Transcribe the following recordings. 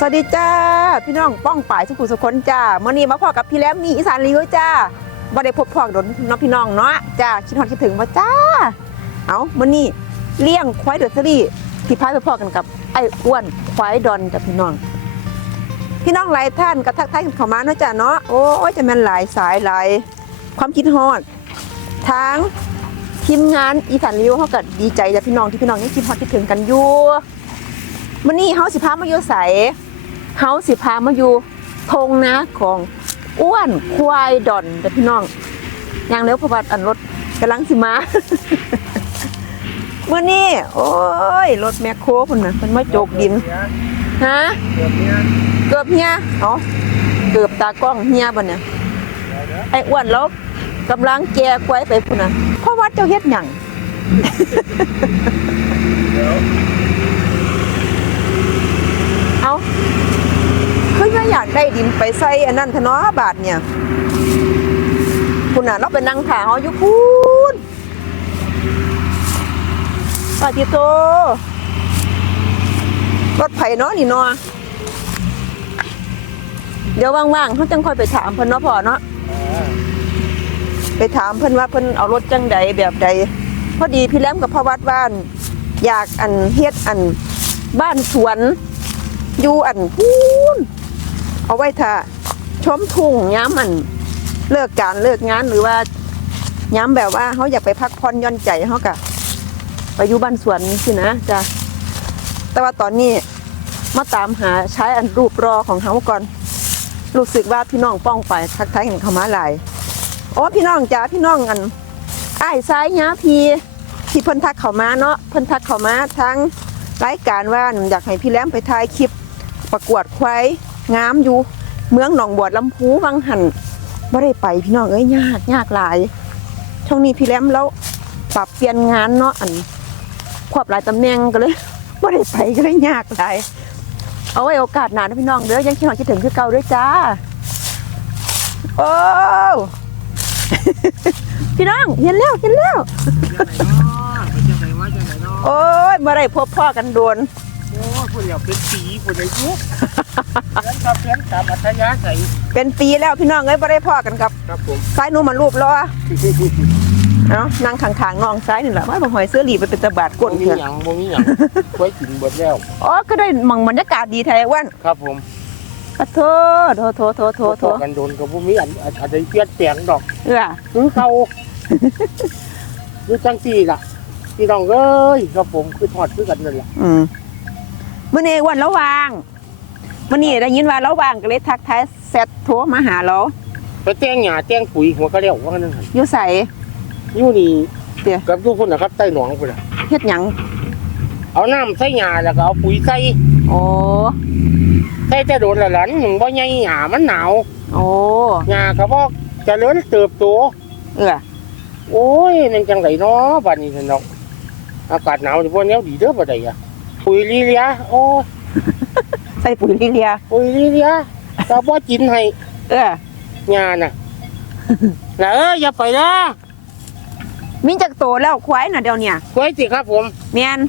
สวัสดีจ้า พี่น้องป้องป่ายสุขุสุขนจ้ามื่อนี้มาพอกับพี่แหลมมีอีสานรีวิวจ้าบ่ได้พบพอกโดนน้องพี่น้องเนาะจ้าคิดฮอดคิดถึงมาจ้า เอามื่อนี้เลี้ยงควายเดือร์ซรี่ที่พายไปพอกันกับไอ้อ้วนควายดอนจ้ะพี่น้อง พี่น้องหลายท่านก็ทักทายกันเข้ามาเนาะจ้าเนาะโอ้ยจะแม่นหลายสายหลายความคิดฮอดทั้งทีมงานอีสานรีวิวเขาก็ดีใจจ้ะพี่น้องที่พี่น้องยังคิดฮอดคิดถึงกันอยู่มื่อนี้เฮาสิพามาอยู่ใส เฮาสิพามาอยู่ทงนะของอ้วนควายดอนเด้อพี่น้องอย่างเร็วเพราะว่าอันรถกำลังสิมาเมื่อนี้โอ้ยรถแมคโครพุ่นน่ะมันมาโจกดินฮะเกือบเนี้ยเอบเฮียเอ๋อเกือบตากล้องเฮียบ่เนี่ยไอ้อ้วนแล้วกำลังแกควายไปพุ่นน่ะเพราะว่าเจ้าเฮ็ดหยังเอา คือว่าอยากได้ดินไปใส่อันนั้นทนาะบาทเนี่ยคุณน่ะเราไปนั่งถาเขาอยู่พูนปาติโต รถไผเนาะนี่เนาะเดี๋ยวว่างๆเขาจังค่อยไปถามเพิ่นเนาะพ่อเนาะไปถามเพิ่นว่าเพิ่นเอารถจังใดแบบใดพอดีพี่แหลมกับพ่อวัดบ้าน อยากอันเฮ็ดอันบ้านสวน อยู่อันพูน เอาไว้ถ้าชมทุ่งย้ำอันเลิกการเลิกงานหรือว่าย้ำแบบว่าเขาอยากไปพักผ่อนย่อนใจเขากะไปอยู่บ้านสวนนี่สินะจ้ะแต่ว่าตอนนี้มาตามหาใช้อันรูปรอของเขาก่อนรู้สึกว่าพี่น้องป้องไปทักทายกันเข้ามาหลายโอ้พี่น้องจ๋าพี่น้องอันไอ้ซ้ายหยาพีที่เพิ่นทักเข้ามาเนาะเพิ่นทักเข้ามาทั้งรายการว่าอยากให้พี่แหลมไปถ่ายคลิปประกวดควาย งามอยู่ เมืองหนองบวดลำพูวังหันบ่ได้ไปพี่น้องเอ้ยยากยากหลาย ช่วงนี้พี่แลมแล้วปรับเปลี่ยนงานเนาะอันควบหลายตำแหน่งก็เลยบ่ได้ไปก็เลยยากหลายเอาไว้โอกาสหน้านะพี่น้องเด้อยังคิดฮอดคิดถึงคือเก่าด้วยจ้าโอ้พี่น้องเห็นแล้วเห็นแล้วจันเนาะไปจังไหนว่าจังไหนเนาะโอ้ยเมื่อไรพบพ่อกันโดน ผู้เดียวเป็นสีผู้เดียวยุกเพื่อนกับเพื่อนตามอัธยาศัยเป็นปีแล้วพี่น้องเอ้ยไม่ได้พ่อกันกับครับผมซ้ายหนูมารูปล้อเนาะนั่งข้างๆน้องซ้ายนี่แหละว่าบ่หอยเสื้อหลีไปเป็นตะบาดก้นบ่มีเถอะหยังบ่มีหยังไว้กินหมดแล้ว อ๋อก็ได้หมองบรรยากาศดีแท้อ้วันครับผมก็โทษโทษโทษโทษโทษโทพอษกันโดนกับบ่มีอันอันอันใดเปลี่ยนแปลงดอก เออคือเขาอยู่จังซี่ล่ะพี่น้องเอ้ยครับผมคือทอดคือกันนั่นแหละอืม มื่อนี้อ้วันระวางมื่อนี้ได้ยินว่าระวางก็เลยทักทายแซดโทรมาหาเราไปแจ้งหญ้าแจ้งปุ๋ยหัวก็แล้วว่านั่นหั่นอยู่ใส่ อยู่นี่เดี๋ยว กับทุกคนนะครับใต้หนองพุ่นน่ะเฮ็ดหยังเอาน้ำใส่หญ้าแล้วก็เอาปุ๋ยใส่โอ้ใส่แต่โดนละหลันหนึ่งว่าไงหญ้ามันหนาวโอ้หญ้าก็บอกเจะเลื่อนเติบโตเออโอ้ยมันจังไดเนาะบัดนี้ท่านเนาะอากาศหนาวนี่พวกนี้ดีเด้อบ่ได้อะ ปุ๋ยลีเลียโอ้ยใส่ปุ๋ยลิเลียปุ๋ยลีเลียก็บ่กินให้เออหญ้าน่ะน่ะเอ้ยอย่าไปนะมีจักโตแล้วควายน่ะเดี๋ยวเนี่ยกล้วยสิครับผมแม่น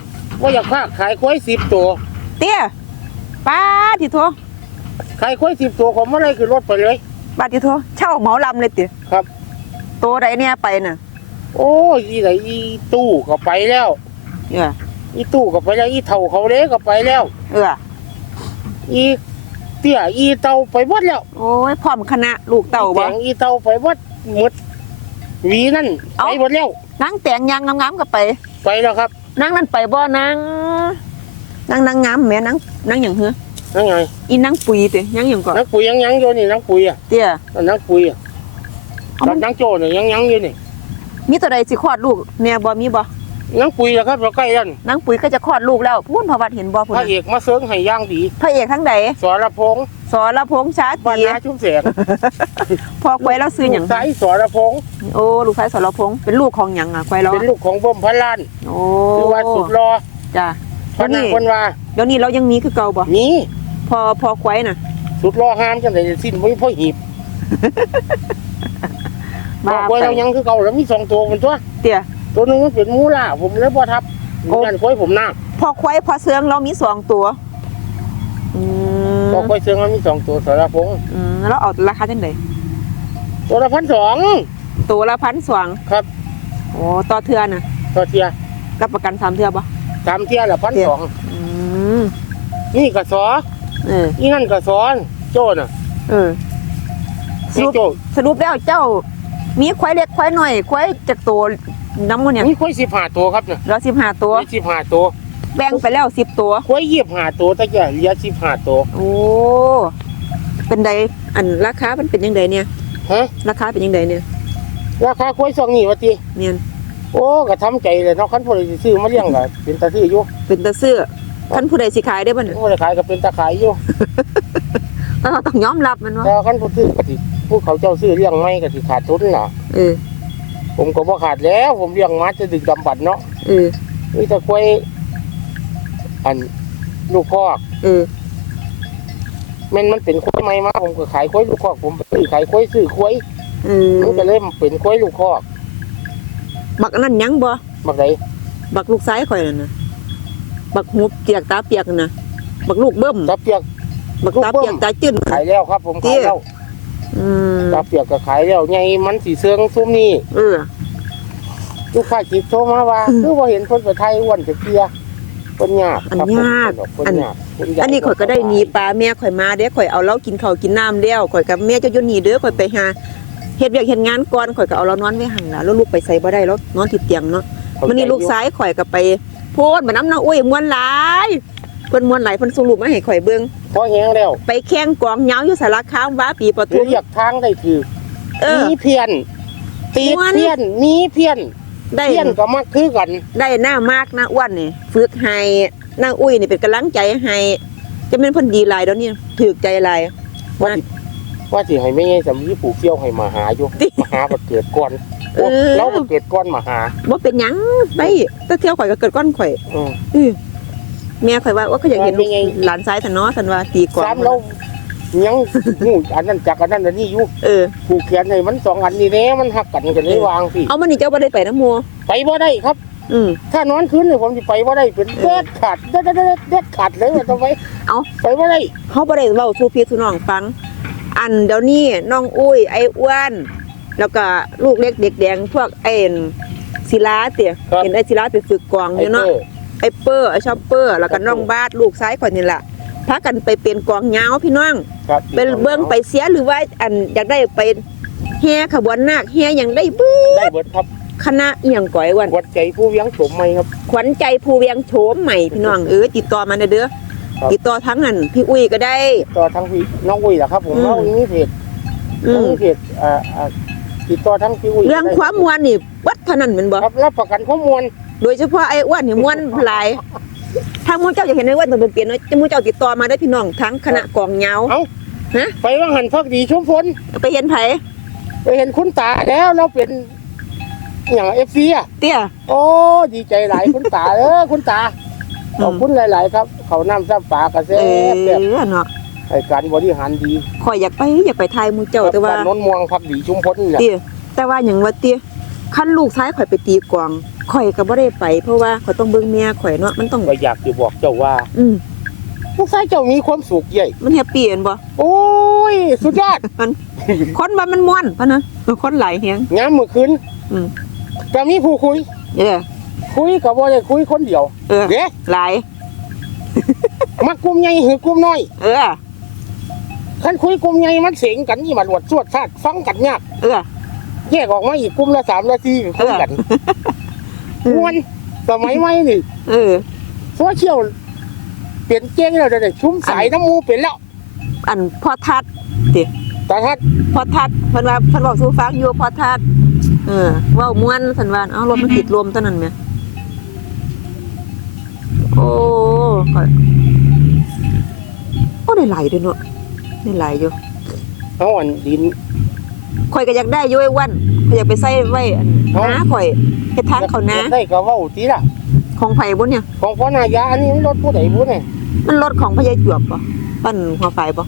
ว่าอยากค้าขายกล้วย10ตัวเตี้ยป้าทิโทขายกล้วย10ตัวก็บ่ได้ขึ้นรถไปเลยป้าทิโทเช่าเหมาลำเลยติครับโตใดเนี่ยไปน่ะ โอ้ยอีไหนอีตู้ก็ไปแล้วเออ อีตู้ก็ไปแล้วอีเฒ่าเขาเด้ก็ไปแล้ว เอออีเตี้ยอีเตาไปหมดแล้วโอ้ยพร้อมคณะลูกเต่าอีบ่ แตงอีเตาไปหมดหมดหวีนั่นเอ้า ไปหมดแล้วนางแต่งยางงามๆก็ไปไปแล้วครับนางนั่นไปบ่นางนางนางงามแหม่นางนางหยังเหือนั่นไงอีนางปุ๋ยติยังหยังก่อนนักปุ๋ยยังยังอยู่นี่นักปุ๋ยอะเตี้ย นักปุ๋ยอะเอามักับน นักโจเนี่ยยังยังอยู่นี่มีตัวใดสิคลอดลูกเนี่ยบ่มีบ่ นักปุ๋ยแล้วครับเราใกล้แล้วนี่นางปุ๋ยก็จะคลอดลูกแล้วพูนพระวัดเห็นบ่พุ่นพระน่ะเอกมาเสริงให้ย่างดีพระเอกทั้งใดสรพงษ์สรพงษ์ชาบ้านตรีนาชุ่มแสงพอควายเราซื้อหยังสายสรพงษ์โอ้ลูกชายสรพงษ์เป็นลูกของหยังอะควายเราเป็นลูกของบ่มพระลานโอ้หรือว่าสุดรอจ้ะพระนางคนว่าเดี๋ยวนี้เรายังมีคือเก่าบ่มีพอพอควายน่ะ สุดรอห้ามจังไดสิ้นบ่มีพ่อหีบมาบอกไว้ไปเรายังคือเก่าแล้วมีสองตัวมันตัวเตี้ย ตัวหนึงมันเป็นมูล่าผมเลยบ่ทับโอ้งานค่อยผมหน้าพอควายพอเสืองเรามีสองตัว อืมบอกกล้วยเสืองมันมีสองตัวสารพงษ์อืมแล้วเอาราคาจังไดตัวละพันสองตัวละพันสองครับโอ้ต่อเทือน่ะตัวเทียรับประกันสามเทือบ่สามเทียละพันสองอืมนี่กระสอเออนี่นั่นกระสอนโจ้น่ะเออสนี่รุปโจ้สรุปแล้วเจ้า มีควายเล็กควายน้อยควายจากตัว น้ำมันเนี่ยนี่กล้วยสิบห้าตัวครับเนี่ยเราสิบห้าตัวกล้วยสิบห้าตัวแบ่งไปแล้วสิบตัวกล้วยยี่สิบห้าตัวแต่แกเหลือสิบห้าตัวโอ้ เป็นใดอันราคามันเป็นยังไงเนี่ย ฮะราคาเป็นยังไงเนี่ยราคากล้วยสองนี่วะตีเนี่ยโอ้ก็ทำใจเลยเนาะคันพอดีซื้อมาเลี้ยงก็เป็นตาซื้ออยู่เป็นตาเสื้อท่านผู้ใดสิขายได้บ่เนี่ยพอได้ขายก็เป็นตาขายอยู่เราต้องยอมรับมันว่าแต่คันผู้ซื้อก็สิผู้เขาเจ้าซื้อเลี้ยงไม่ก็สิขาดทุนน่ะเออ ผมก็บ่ขาดแล้ว ผมเลี้ยงมาจะดึกดำบัดเนาะเออนี่ตะกล้วยอันลูกคอกเออแมันมันเป็นกล้วยใหม่มาผมก็ขายกล้วยลูกคอก ผมไปซื้อขายกล้วยซื้อกล้วยเออมันก็เลยเป็นกล้วยลูกคอกบักอันนั่นยังบ่บักไดบักลูกซ้ายข่อยนั่นน่ะบักหูเปียกตาเปียกนั่นน่ะบักลูกเบิ้มตาเปียกบักตาเปียกตาจื้น ขายแล้วครับ ผมเตี้ขายยแล้ว อืมตาเปียกก็ขายแล้วไงมันสีเสืองซุ้มนี่เออ ลูกค้าจิตโทรมาว่าคือว่าเห็นคนไปไทยอ้วนจะเกลียคนยากอันครับผมยากคนอันยากคนยากอันนี้ข่อยก็ได้หนีปลาแม่ข่อยมาเด้ข่อยเอาเรากินข้าวกินน้ำแล้วข่อยกับแม่เจ้าอยู่นี่เด้อข่อยไปหาเฮ็ดเวียกเฮ็ดงานก่อนข่อยก็เอาเรานอนไว้หั่นล่ะแล้วลูกไปใส่บ่ได้แล้วนอนติดเตียงเนาะเข้าใจมันนี่ลูกซ้ายข่อยก็ไปโพดมาน้ำน้าอุ้ยมวนหลาย เพิ่นมวนหลายเพิ่นส่งรูปมาให้ข่อยเบิ่งพอแห้งแล้วไปแข่งกองเหยาวอยู่สารคามว่าปีปหรืทุอมอยากทางได้คือเออ มีเพี้ยนตีดม่วน เพี้ยนมีเพี้ยนได้ เพี้ยนก็มักคือกัน ได้หน้ามากหน้าอ้วนนี่ฝึกให้นางอุ้ยนี่เป็นกำลังใจให้จะเป็นเพิ่นดีหลายเดี๋ยวนี้ถูกใจหลายว่าสิว่าสิให้แม่ใหญ่สำลีผูกเกี่ยวให้มาหาอยู่ติมาหาบัดเกิดก่อนเออแล้วบัดเกิดก่อนมาหาบ่เป็นหยังไปแต่เที่ยวข่อยก็เกิดก้อนข่อยเออ อื้อ แม่ข่อยว่าว่าเขาอยากเห็นว่าเป็นไงหลานซ้ายท่านเนาะท่านว่าตีกลองซ้ำแล้วยังหูอันนั้นจากอันนั้นอันนี้อยู่เออผูกแขนให้มันสองอันนี่แน่มันหักกันกันเลยวางพี่เอามันนี่เจ้าบ่ได้ไปน้ำมัวไปบ่ได้ครับ อืมถ้านอนคืนนี่ผมสิไปบ่ได้เป็นเด็ดขาดเด็ดเด็ดเด็ดเด็ดขาดเลยว่าต้องไปเอ้าไปบ่ได้เฮาบ่ได้เว้าสู่พี่สู่น้องฟัง อันเดี๋ยวนี้น้องอุ้ยไอ้อ้วนแล้วก็ลูกเล็กเด็กแดงพวกไอ้ศิลาเตี่ยเห็นไอ้ศิลาไปฝึกกลองอไอ้ยู่เนาะเต้ ไอ้เปอร์ไอ้ชอปเปอร์ แล้วก็น้องบาสลูกซ้ายคนนี่แหละพากันไปเป็นกองยาวพี่น้องครับไปเบิ้งไปเสียหรือว่าอันอยากได้ไปแห่ขบวนนาคแห่อย่างได้เบื้อได้เบิดครับคณะเอียงก่อยวันวัดใจผู้เวียงสมไหมครับ ขวัญใจภูเวียงโฉมใหม่พี่น้องเออติดต่อมาเด้อครับติดต่อทั้งนั้นพี่อุ้ยก็ได้ต่อทางพี่น้องอุ้ยล่ะครับผมอืมน้องอุ้ยมีเพจอืน้องมมีเพจอ่าอ่าติดต่อทั้งพี่อุ้ยเรื่องความมวลนี่วัดเท่านั้นแมันบ่ครับรับประกันข้อมูล โดยเฉพาะไอ้อ้วนนี่มวลหลายถ้ามูเจ้าอยากเห็นไอ้อ้วนต้องเป็นเปลี่ยนเนาะจะมูเจ้าติดต่อมาได้อพี่น้องทั้งคณะกองยาวไปว่างหันพักดีชุมพลไปเห็นไผไปเห็นคุณตาแล้วเราเป็นอย่างเอฟซีอะเตี้ยโอ้ดีใจหลายคุณตาเออคุณตาอืมขอบคุณหลาย ๆ ครับ เขาน้ำซับปลากระเซ็เออแบบเนาะให้การบริหารดีข่อยอยากไปอยากไปทายหมูเจ้าแต่ว่าบ้นโนนม่วงพักดีชุมพลนี่แหละเตี้ยแต่ว่าอย่างว่าเตี้ยขั้นลูกซ้ายข่อยไปตีกลอง ข่อยก็บ่ได้ไป เพราะว่าข่อยต้องเบิ่งเมียข่อยเนาะมันต้อง ก็อยากจะบอกเจ้าว่าอืมลูกชายเจ้ามีความสุขใหญ่ มันแฮปปี้เห็นบ่โอ้ย สุดยอดคนว่ามันม่วนพะนะคนหลายแฮงงามเมื่อคืนอืมก็มีผู้คุย เออ คุยกับว่าได้คุยคนเดียวเออ เด้หลาย มักกลุ่มใหญ่หือกลุ่มน้อยเออ คันคุยกลุ่มใหญ่มันเสียงกันนี่มันหวดสวดชาดฟังกันยากเออ แยกออกมาอีกกลุ่มละสามนาทีคุยกันเออ ม่วนสมัยใหม่นี่เออ โซเชียลเปลี่ยนเก่งแล้วเดี๋ยวนี้ชุ่มสายน้ำมูเป็นแล้วอันพอทัดแต่ถ้าพอทัดเพิ่นว่าเพิ่นบอกสู่ฟังอยู่พอทัดเออเว้าม่วนเพิ่นว่าเอ้ารถมันติดลมเท่านั้นแหมโอ้ข่อยโอ้ได้หลายเด้อเนาะได้หลายอยู่เอาอันดินข่อยก็อยากได้อยู่ไอ้วันข่ อยอยากไปใส่ไว้อันเอ้านาข่อยเฮ็ดทางเขานาได้ก็เว่าตีละของไผบ่เนี่ย ของพ่อนายาอันนี้มันรถผู้ใดผู้เนี่ยมันรถของพญายจวบบ่ปั้นหัวไฟบ่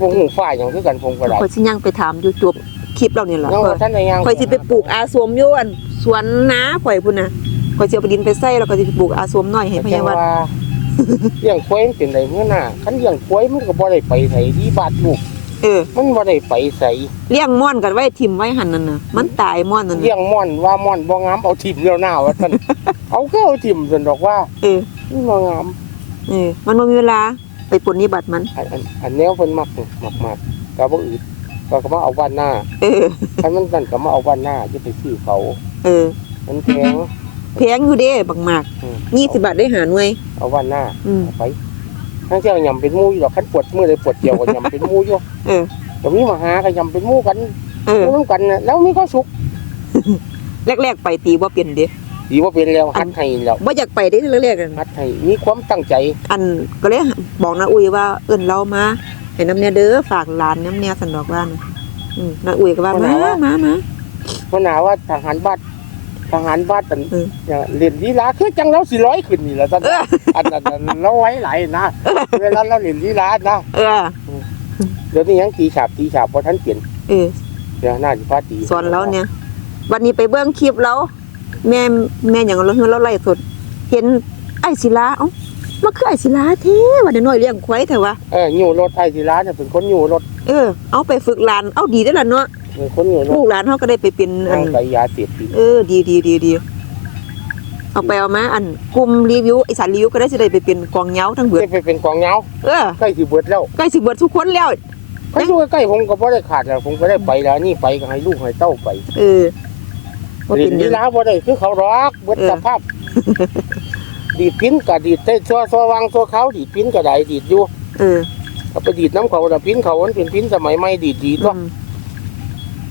วงหูฝ่ายอย่างคือกันผมก็ได้ข่อยสิยังไปถามอยู่จวบคลิปเรานี่ล่ะยังข่อว่ายท่านในยังข่อยสิไปปลูกอาสวมอยู่อันสวนนาข่อยพุ่นน่ะข่อยสิเอาไปดินไปใส่แล้วก็สิไปปลูกอาสวมน้อยให้พญาวัดว่าเลี้ยงควายมันเป็นไรเมื่อหน้าคันเลี้ยงควายมันก็บ่ได้ไปไสดีบาดลูก เออ มันบ่ได้ไปไสเลี้ยงม่อนกันไว้ทิมไว้หันนั่นน่ะมันตายม่อนนั่นเลี้ยน่ะงม่อนว่าม่อนบ่งามเอาทิ่มแล้วหน้าว่าซั่น เอาก็เอาทิ่มซั่นดอกว่าเออมันบ่งามเออมันบ่มีเวลาไปปลดหนิบัติมัน อันอันอันแนวเพิ่นมักนี่มักมากก็บ่อึดก็ก็มาเอาบ้านหน้าเออ คันมันนั่นก็มาเอาบ้านหน้าจะไปซื้อเขา เออ มันแพงแพงอยู่เด้บักมากอืมยี่สิบบาทได้หาหน่วยเอาบ้านหน้าอืมเอาไป ทั้งเที่ยวยำเป็นหมู่อยู่ดอกคันปวดมือเลยปวดเกี่ยวก็ยำเป็นหมู่อยู่เออก็มีมาหาก็ยำเป็นหมู่กันเออหมู่นํกันน่ะแล้วมีก็สุขแรกๆไปตีบ่เป็นเด้ดีว่าเป็นแล้วฮัดให้แล้วบ่อยากไปได้แรกๆนั่นฮัดให้มีความตั้งใจอันก็เลยบอกนาอุ้ยว่าเอิ้นเรามาให้น้ำเนี่ยเด้อฝากหลานน้ำเนี่ยสันดอกว่านะอืมนาอุ้ยก็ว่ามามามา เพราะหนาว่าทหารบ้าน ทหารบ้านตันเอออย่างเล่นลีลาคือจังเราสิร้อยขึ้นนี่แหละท่านเอออันนั้นอันนั้นเราไว้หลายนะเวลาเราเล่นลีลานะเออเดี๋ยวนี้ยังตีฉาบตีฉาบเพราะท่านเปลี่ยนเออเดี๋ยวหน้าสิพาตีสอนเราเนี่ย วันนี้ไปเบื้องคลิปเราแม่แม่อย่างเราเฮือเราไล่สดเห็นไอ้ศิลาเอ้ามาคือไอ้ศิลาเท่ว่าน้อยๆเลี้ยงควายแต่ว่าเอออยู่รถไอ้ศิลาเนี่ยเป็นคนอยู่รถเออเอาไปฝึกหลานเอาดีได้อล่ะเนาะ เป็นคนอยู่รลูถกหลานเขาก็ได้ไปเป็นอัทานงไปยาเสพติดเออดีดีดีดีเอาไปเอามาอันกลุ่มรีวิวไอสารรีวิวก็ได้สิได้ไปเป็นกองเหงาทั้งเบิดได้ไปเป็นกองเหงาเออใกล้สิเบิดแล้วใกล้สิเบิดทุกคนแล้วเขาอยู่ใกล้ๆผมก็บ่ได้ขาดแล้วผมก็ได้ไปแล้วนี่ไปก็ให้ลูกให้เต้าไป เออว่าเล่เป็นนหลียังลาบ่ได้คือเขารอกเบิดเออสภาพ ดีดพินก็ดีดได้ซัวซัววางซัวเขาดีดพินก็ได้ดีดอยู่เออเอาไปดีดน้ำเขาแต่พินเขามันเป็นพินสมัยใหม่ดีดดีตัว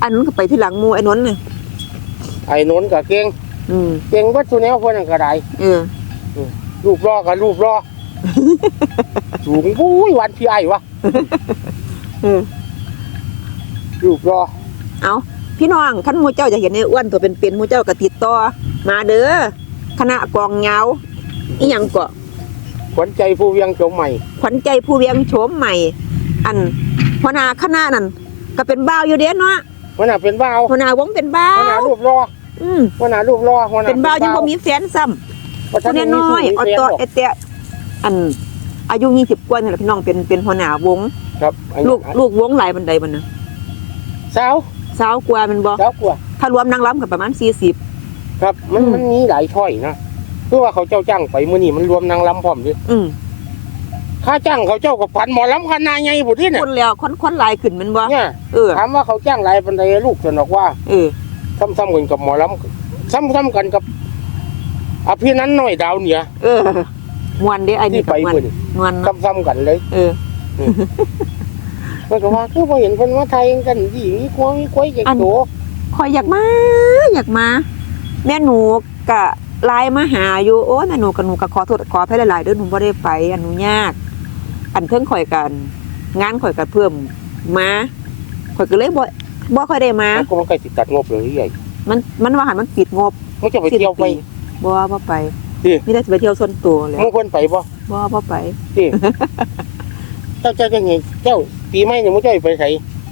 อืมอันนั้นก็ไปที่หลังหมูไอ้นนท์น่ะไอ้นนท์ก็เก่งอืมเก่งเบัดตัวแนวคนนั้นก็ได้เออรูปรอกับรูปรอ สูงบุ้ยหวันพี่ไอ้วะเออรูปรอเอาพี่น้องคันหมูเจ้าจะเห็นไอ้อ้วนตัวเป็นๆหมูเจ้าก็ติดต่อมาเด้อคณะกองเหงาอีหยังก็ขวัญใจผู้เวียงจงใหม่ขวัญใจผู้เวียงโฉมใหม่ อันหัวหน้าคณะนั่นก็เป็นบ้าวอยู่เด้เนาะ วันน่ะเป็นบ้าวหัวหน้าวงเป็นบ้าวันน่ะวรูปรออืมวันน่ะรูปรอวันน่ะเป็นบ้าวยังบ่มีแฟนซ้ำว่าผู้ท่านน้อยมีๆออแฟนโตหรอกเอเตะอัน อายุ20กว่านี่แหละพี่น้องเป็นเป็นหัวหน้าวง ครับไอ้ลูกลูกวงหลายบันไดบันน่ะสาวสาวกว่าแมันบ่สาวกว่าถ้ารวมนางรำก็ประมาณ40ครับ มันอืมมันมีหลายช่อยนะคือว่าเขาเจ้าจ้างไปมื้อนี้มันรวมนางลำพร้อมดิอืม ค่าจ้างเขาเจ้าก็ปันหมอลำคณะใหญ่บุที่เนี่ยคนแล้วคนคนหลายขึ้นแมันบ่เนี่ยเออถามว่าเขาจ้างหลายปันใดลูกสนอกว่าเออซ้ำๆกันกับหมอลำซ้ำๆกันกับอภินันท์น้อยดาวเหนี่ยเออม่วนเด้ไอ้นี่ที่ก็ไปม่วนมื้อนี้ม่วนเนาะซ้ำๆกันเลยเออ มันก็ว่าคือพอเห็นเพิ่นว่าไทยกันดีมีควงมีควายเก่งอัน โตข่อยอยากมา อยากมา แม่หนูกะไลน์มาหาอยู่โอ้ยแม่หนูกับหนูก็ขอโทษขออภัยหลายๆเด้อหนูบ่ได้ไปอันหนูยาก อันเพิ่งข่อยกันงานข่อยก็เพิ่มมาข่อยก็เลยบ่บ่ค่อยได้มามันก็มันใกล้สิตัดงบเลยใหญ่มันมันว่าหันมันปิดงบมันจะไปเที่ยวไปสิ้นบ่บ่ไปที่มีแต่สิไปเที่ยวส่วนตัวแหล้มึงเพิ่นไปบ่บ่บ่ไปเจ้าเจ้าจะไงเจ้าปีใหม่เนี่ยมึงเจ้าไปไส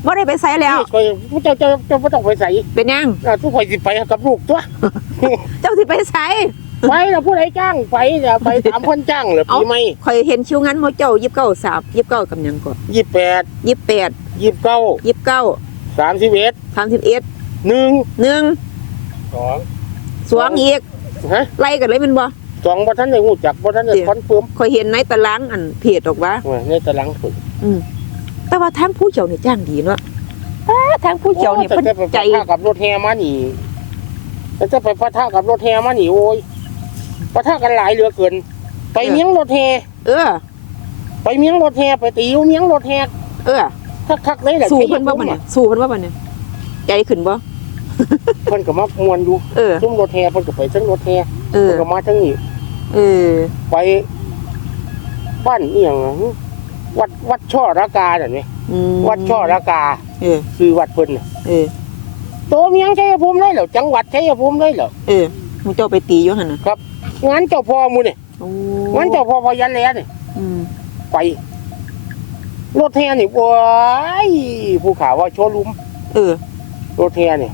บ่ได้ไปไสแล้วนี่ข่อยมึงเจ้าเจ้าเจ้าบ่ต้องไปไสเป็นหยังอ่าทุกข่อยสิไปกับลูกตัว เจ้าสิไปไส ไปแล้วผู้ใดจ้างไปเดี๋ยวไปถามคนจ้างเหรอเอ้าปีใหม่ข่อยเห็นคิวงานหมู่เจ้า29 3 29กับหยังก็ยี่แปด28ยี่เก้า29สามสิบเอ็ด31หนึ่ง1สองสวงอีกฮะไล่กันเลยแมันบ่ สองบ่ท่านได้หูจักบ่ท่านได้เดี๋ยว คอนเฟิร์มข่อยเห็นในตารางอันเพจออกว่าว่าในตารางฝึกแต่ว่าทางผู้เจ้านี่จ้างดีเนาะอ้าทางผู้เจ้านี่โอ้เพิ่นแต่ไปใจปะทะกับรถแฮมานี่แต่จะไปปะทะกับรถแฮมานี่โอ้ย ปะทะกันหลายเหลือเกิน ไปเมียงรถแฮเออ ไปเมียงรถแฮไปตีอยู่เมียงรถแฮเออคักๆเลยแหละสู้เพิ่นบ่บัดเนี่ยสู้เพิ่นบ่บัดเนี่ยใจขึ้นบ่เพิ่นก็มามวนอยู่เออซุ่มรถแฮเพิ่นก็ไปทั้งรถแฮเออเพิ่นก็มาทั้งนี้เออ ไปบ้านเอียงอะวัดวัดช่อระกาเห็นไหมอืมวัดช่อระกาเออคือวัดเพิ่นน่ะเออโตเมียงชัยภูมิได้เหรอจังหวัดชัยภูมิได้เหรอเออหมู่เจ้าไปตีอยู่หั่นน่ะ งานเจ้าพ่อมูเนี่ยโอ้งานเจ้าพ่อพยันแหล้วเนี่ยอืมไป รถแห่นี่โอ้ยผู้ข่าวว่าโชว์ลุม เออ รถแห่นี่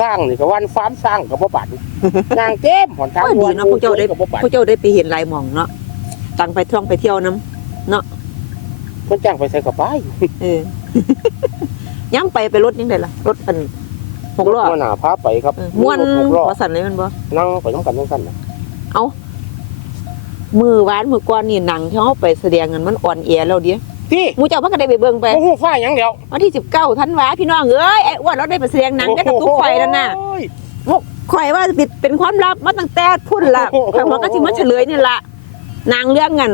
สร้างนี่ก็วันฟาร์มสร้างกับบ่ปัดนางเต็มหนทางโอ้ยดีเนาะพวกเจ้าได้ กับบ่ปัดผู้เจ้าได้ไปเห็นลายหมองเนาะตังไปท่องไปเที่ยวนํเพิ่นจ้างไปใส่กระป๋ายเออ ย้ำไปไปรถยังไงล่ะรถอัน หกล้อหัวหน้าพาไปครับเออม่วนรถหกล้อว่าสั่นเลยแมันบ่ นั่งไปน้ำกันทั้งกันน่ะมือวานมือก่อนนี่หนังที่เฮาไปแสดงกันมันอ่อนแอแล้วเดิที่หมู่เจ้าเพิ่นก็ได้ไปเบิ่งไป โอ้โหฟ้าหยังเดียววันที่19ธันวาพี่น้องเอ้ยไอ้อ้วนเราได้ไปแสดงหนังได้กับตุ๊กข่อยนั่นน่ะโอ้ย ข่อยว่าปิดเป็นความลับมาตั้งแต่พุ่นละข่อยว่าก็สิมาเฉลยนี่ล่ะหนังเรื่องกัน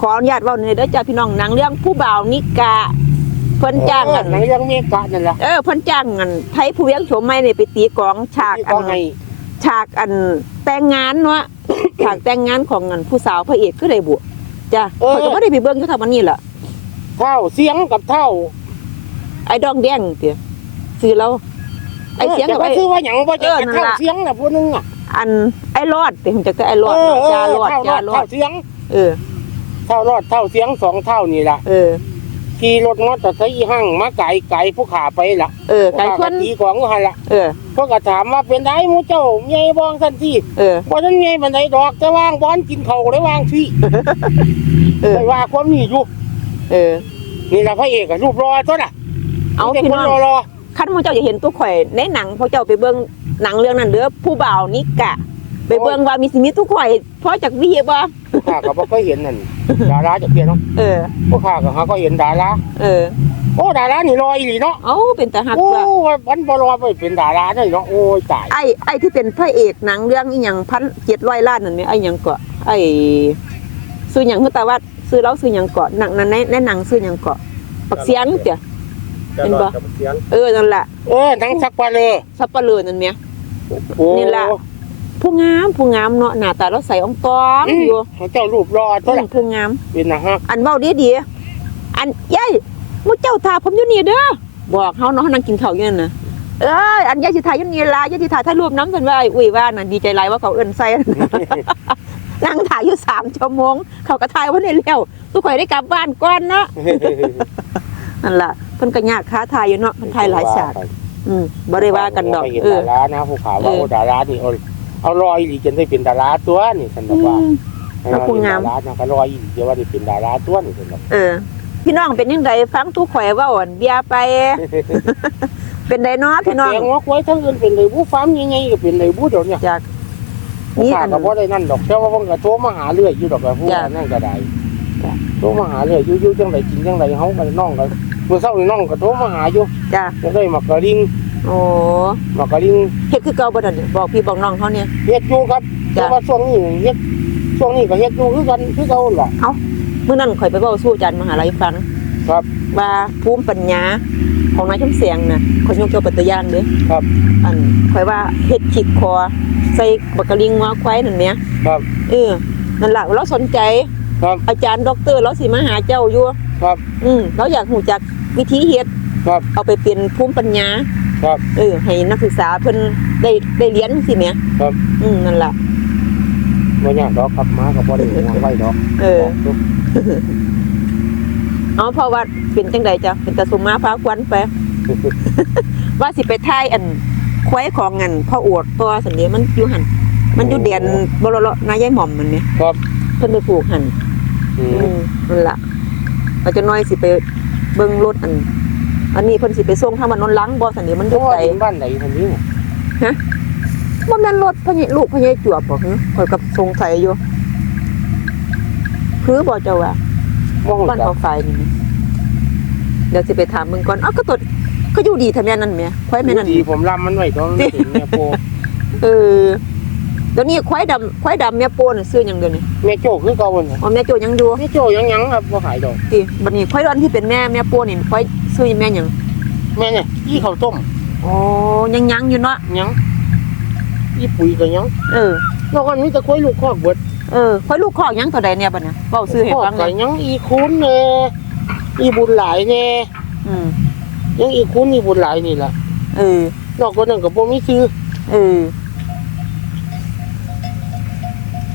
ขออนุญาตเว้าในอยเด้อจ้าพี่น้องหนังเรื่องผู้บ่าวนิกา เพิ่นจ้างกันหนังเรื่องเมกะนั่นล่ะเออเพิ่นจ้างกันไทยผู้เลี้ยงโฉมใหม่นี่ไปตีกลองฉากที่อัเขานให้ฉากอันแต่งงานเนาะ ฉากแต่งงานของอันผู้สาวพระเอกคือได้บุจ้ะข่อยก็บ่ได้ไปเบิ่งอยู่ทำอันนี้ล่ะเท่าเสียงกับเท่าไอ้ดองแดงเตี้ยซื้อแล้วไอ้เสียงแต่กับว่าไอ้ชื่อว่าหยังบ่จะเออนั่นเท่าล่ะเสียงน่ะผู้หนึงอะอันไอ้รอดเตี้ยผมจักแต่ไอ้รอดเออจ้ารอดเท่าจ้ารรออดดเท่าเสียงเออ เท่ารอดเท่าเสียงสองเท่านี่ล่ะเออ ขี่รถมอเตอร์ไซค์ห้างมาไก่ไก่ผู้ขาไปล่ะเออไก่ชวนตีของก็หันล่ะเออเพิ่นก็ถามว่าเป็นไดหมู่เจ้าใหญ่บ่ซั่นสิเออบ่ทันใหญ่ปานใดดอกแต่ว่างบ่อนกินข้าวได้วางที่เออได้ว่าความนี้อยู่เออ นี่ล่ะพระเอกอะรูปรอตัวน่ะ เอาด็กพี่คน้องรอคันหมู่เจ้าอยากเห็นตัวข่อยในหนังพวกเจ้าไปเบิ่งหนังเรื่องนั้นเด้อผู้บ่าวนิกะ ไปเบิ่งว่ามีสิมีตัวข่อยพอจากวีบ่ๆผู้ ขาก็บ่เคยเห็นนั่นดาราจักเที่ยเนาะเออ ผู้ขาก็หาก็เห็นดาราเออ โอ้ดารานี่รออีหลีเนาะเอาเป็นตาหักโอ้ว่าวันบ่รอไปเป็นดาราได้เนาะโอ้ยตายไอ้ไอ้ที่เป็นพระเอกหนังเรื่องอีหยังพันเจ็ดร้อยล้านนั่นไหมไอ้หยังเกาะไอ้ซื้อหยังคือตาวัดซื้อแล้วซื้อหยังเกาะหนังนั้นในในหนังซื้อหยังเกาะปักเสียงเตี่ยเป็นบ่เออนั่นแหละเออทั้งสักว่าเลยสับปะเลอนั่นแหม โอ้นี่ล่ะ ผู้งามผู้งามเนาะหน้าตาเราใสอ่องตอมอยู่เจ้ารูปรออืเท่าไหมร่ผู้งามเป็นนะฮะอันเว้าดีดีๆอันยายหมูเจ้าทาผมอยู่นี่เด้อบอกเฮาเนาะเฮานั่งกินข้าวอยู่นั่นน่ะเอ้ยอันยายสิถ่ายอยู่นี่ล่ะยายสิถ่ายถ่ายรูปน้ำเพิ่นว่าไอ้อุ้ยว่านั่นดีใจหลายว่าเขาเอิ้นใส่นั่งถ่ายอยู่สามชั่วโมงเขาก็ถ่ายว่าได้แล้วทุกข่อยได้กลับบ้านก่อนเนาะนั่นล่ะเพิ่นก็ยากค้าถ่ายอยู่เนาะเพิ่นถ่ายหลายฉากอืมบ่ได้ว่ากันดอกไปเห็นเออดารานะผู้ขาว่าเออโอ้ดารานี่เอา เอารอยหลีจนได้เป็นดาราตัวนี่สันอืบอกว่ามแล้วผู้งามดารานะก็รอยอีหลีเดี๋ยวว่าได้เป็นดาราตัวนี่สันบอกเออ พี่น้องเป็นยังไงฟังทุกข่อยเว่าอ่อนเบียร์ไป เป็นไดเนาะพี่น้องแตงงอกไว้ทั้งอื่นเป็นเลยผู้ฟาร์มยังไงก็เป็นเลยผู้เดี๋ยวเนี่ยจากผู้นี่ขาอันก็บ่ได้นั่นดอกแต่ว่าเพิ่นก็โทรมาหาเรื่อยอยู่ดอกก็ผู้จ้ะนั่นก็ได้จ้ะโทรมาหาเรื่อยอยู่ๆจังไดกินจังไดเฮาก็น้องก็เมื่อเช้านี่น้องก็โทรมาหาอยู่จ้าจะได้มักกะลิง โอ้มักกะลิงเฮ็ดคือเก่าบ่ทันเนี่ยบอกพี่บอกน้องเขาเนี่ย เฮ็ดอยู่ครับจ้ะแต่ว่าช่วงนี้เฮ็ดช่วงนี้ก็เฮ็ดอยู่คือกันคือเก่าล่ะมื้อนั้นข่อยไปเว้าสู่อาจารย์มหาลัยฟังครับว่าภูมิปัญญาของนายชุ่มเสียงน่ะข่อยยกตัวเป็นตัวอย่างเด้อครับ อันข่อยว่าเฮ็ดขีดคอใส่บักกะลิงงัวควายนั่นแหมครับ เออนั่นล่ะเราสนใจครับอาจารย์ด็อกเตอร์เราสิมาหาเจ้าอยู่ครับ อืมเราอยากรู้จักวิธีเฮ็ดครับ เอาไปเป็นภูมิปัญญา ครับเออให้นักศึกษาเพิ่นได้ได้เรียนสิแหม่ครับ อืมนั่นล่ะบ่ยากดอกครับมาก็บ่ได้ห่วงไว้ดอกเออบอกทุกเอาเพราะว่าเป็นจังใดจ้ะเป็นตาสมมาพาควันไป ว่าสิไปท่ายอันควายของงันพ่ออวดตัวสันเดียมันอยู่หันมันอยู่เดียนบลลนายายหม่อมมันเนี่ยครับเพิ่นไปปลูกหันอือืมมนั่นล่ะเราจะน้อยสิไปเบิ่งรถอัน อันนี้เพิ่นสิไปส่งทางบ้านนนท์หลังบ่สันเดียมันอโอ้ยู่ไกลยบ้านไหนทันนี้บ่แม่นรถพญลูกพญจวบบ่ฮึข่อยกับสงสัยอยู่คือบ่เจ้าว่าบ่ฮู้บ้านจัเขากไฟนี่แหมเดี๋ยวสิไปถามมึงก่อนเอ้าก็ตดก็อยู่ดีทำแม่นั่นแหม่ควายแม่นั่นดีผมรำมันไว้ตอนนั้นเป็นแม่โปเออ เดี๋ยวนี้ควายดำควายดำแม่โปนซื้อหยังเดี๋ยวนี้แม่โจ้คือเก่าวันน่ะอ๋อแม่โจยังอยู่แม่โจ้ยังยังครับบ่ขายดอกติบัดนี้ควายดอนที่เป็นแม่แม่โปนนี่ควายซื้อแม่หยังแม่เนี่ยยี่ข้าวต้มอ๋อยังยังอยู่เนาะยังยี่ปุ๋ยก็ยังเออแล้วก็มีแต่ควายลูกคอกเบิดเออควายลูกคอกยังเท่าใดเนี่ยบัดนี้เว้าซื้อให้ฟังก็เลยยังอีคุ้นแน่อีบุญหลายแน่อืมยังอีคุ้นอีบุญหลายนี่ล่ะเออ นอกจากนั้นก็บ่มีชื่อเออ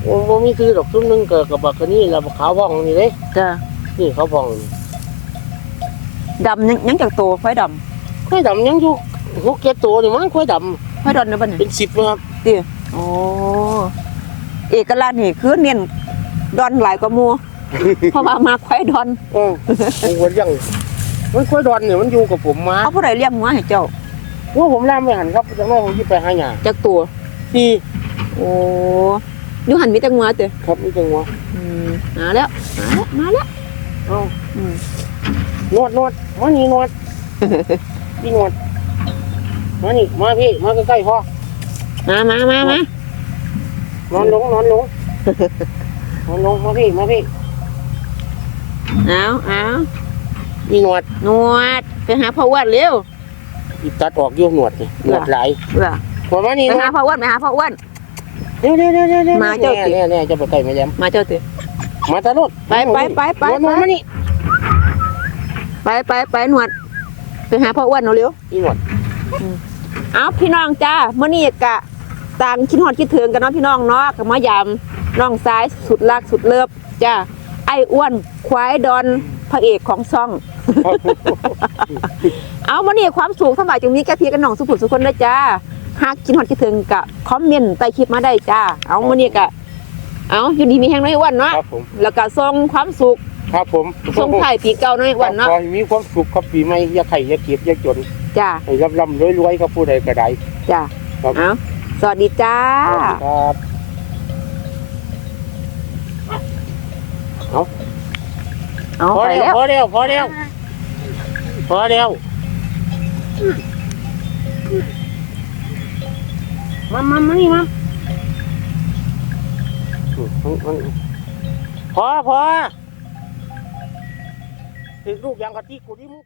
บ่บ่มีชื่อดอกซุมหนึงก็ก็บักกะนี่ล่ะบักขาวพ่องนี่เด้จ้ะนี่เขาพ่องนี่ดำยังยังจากโตควายดำควายดำยังอยู่หกเจ็ดตัวนี่มั้งควายดำควายดอนเด้อบัดนี้เป็น10นะครับโอ้เอกลักษณ์นี่คือเน้นดอนหลายกว่าหมูเพราะว่ามาควายดอนเออผมก็ยังมันค่อยดอนเนี่ยมันอยู่กับผมมาเอาผู้ใดเลี้ยงหัวให้เจ้าว่าผมล่ามไปหันครับจังว่าผมจะไปหาหยาจักตัว ที่โอ้ อยู่หันมีแต่งัวเตะครับนี่จังหวะอืมมาแล้วมาแล้วมาแล้วเอ้าอืมนวดนวดมานี่นวดพี่นวดมานี่มาพี่มาใกล้ๆพ่อมามามามา นอนลงนอนลงนอนลงมาพี่มาพี่เอาเอานี่หนวดนวดไปหาพ่ออ้วนเร็วอีตัดออกอยู่หนวดนี่หนวดหลายเบื่อพอมานี่ไปนวหาดพ่ออ้วนไปหาพ่ออ้วน เดี๋ยวเดี๋ยวเดี๋ยวเดี๋ยวมาเจ้าติ เนี่ยเนี่ยจะไปใกล้มาแย้มมาเจ้าเตะมาตาลุดไปไปไปไปนวดนวดมานี่ไปไปไปหนวดไปหาพ่ออ้วนเอาเร็วนี่หนวดเอาพี่น้องจ้าเมื่อนี้กะต่างคิดฮอดคิดถึงกันเนาะพี่น้องเนาะกับมายำน้องซ้ายสุดรักสุดเลิฟจ้าไอ้อ้วนควายดอนพระเอกของซ่อง เอาวันนี้ความสุขสบายจึงมีแก่พี่กับน้องสุขุมสุขคนนะจ้า หากคิดฮอดคิดถึงกะคอมเมนต์ใต้คลิปมาได้จ้า เอาวันนี้กะเอาอยู่ดีมีแห้งน้อยอ้วนเนาะครับผม แล้วก็ส่งความสุขครับผมส่งไข่ปีเก่าน้อยอ้วนเนาะขอให้มีความสุขครับปีใหม่อย่าไข่อย่าเก็บอย่าจนจ้าให้ร่ำร่ำรวยรวยกับผู้ใดก็ได้ จ้าครับ เอาสวัสดีจ้า สวัสดีครับเอาพอไปแล้แล้ววพอแล้วพอแล้วพอแล้ว มามามานี่มาพอพอถึงลูกยังกะทิกูดิมึง